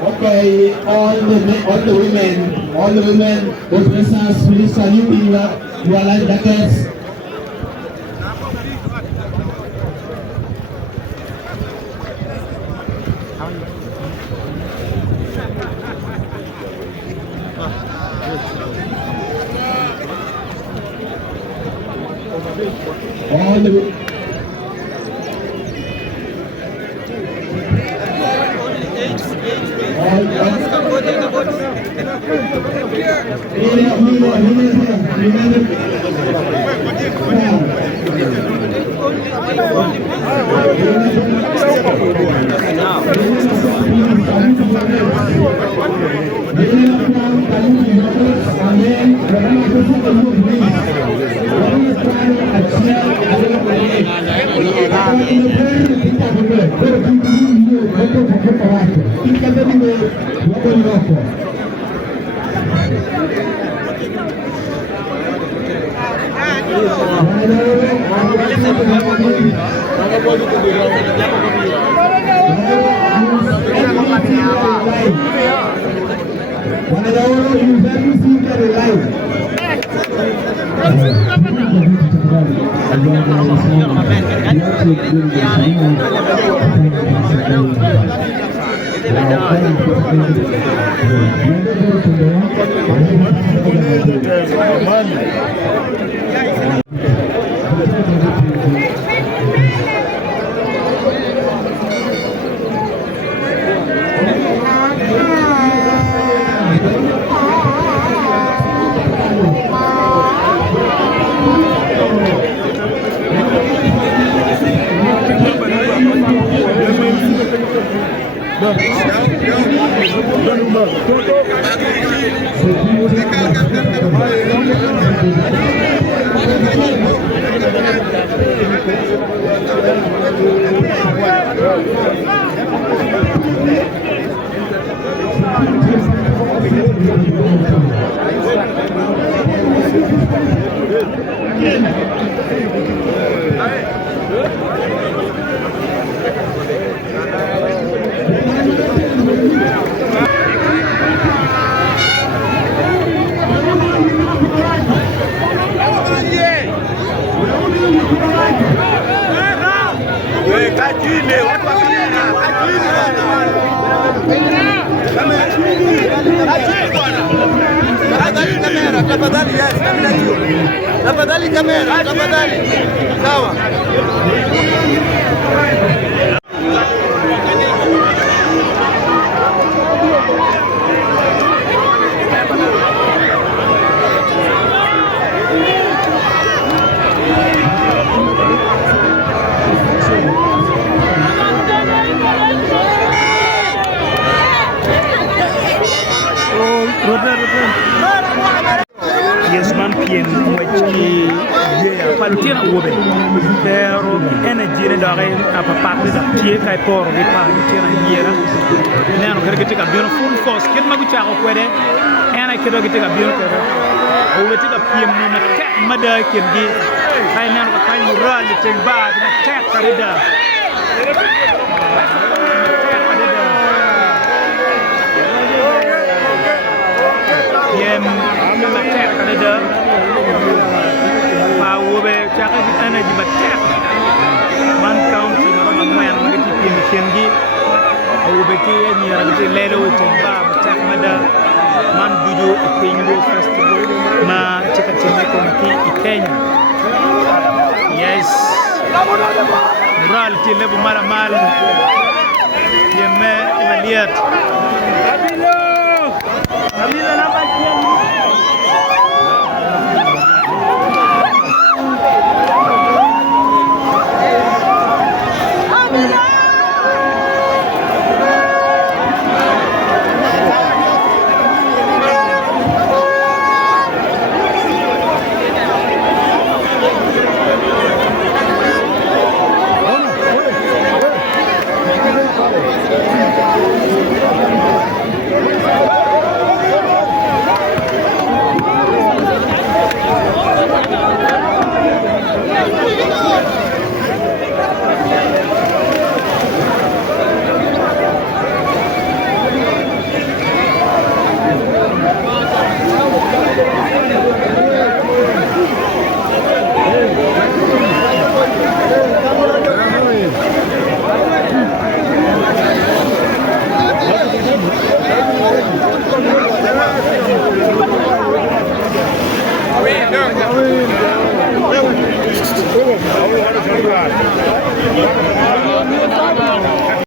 Okay, all the women, officers, please salute your life jackets. All the Tafadhali kamera, tafadhali. Sawa. Yes, man, pien mochi yeah, palutien wobe. Pero energy ne dare apa parte da pie kai poro vi pa tira yera. Ne ano kere gete ka bion full force ket magu cha ko kwede. Ena kedo gete ka bion kwede. O gete ka pie mo na tek mada kendi. Kai nan ko kai mura ni temba na tek karida. Yem ma tek karida. Pa wobe cha ka energy ma tek. Man county ma ma man ma gete pie mi kendi. O be ke ni ra gete lelo temba ma tek mada. Man dujo Pingo Festival ma chika chime komki Kenya. Yes. Mural ti lebu mara mal. Yeme imaliat. Kabila namba Awi,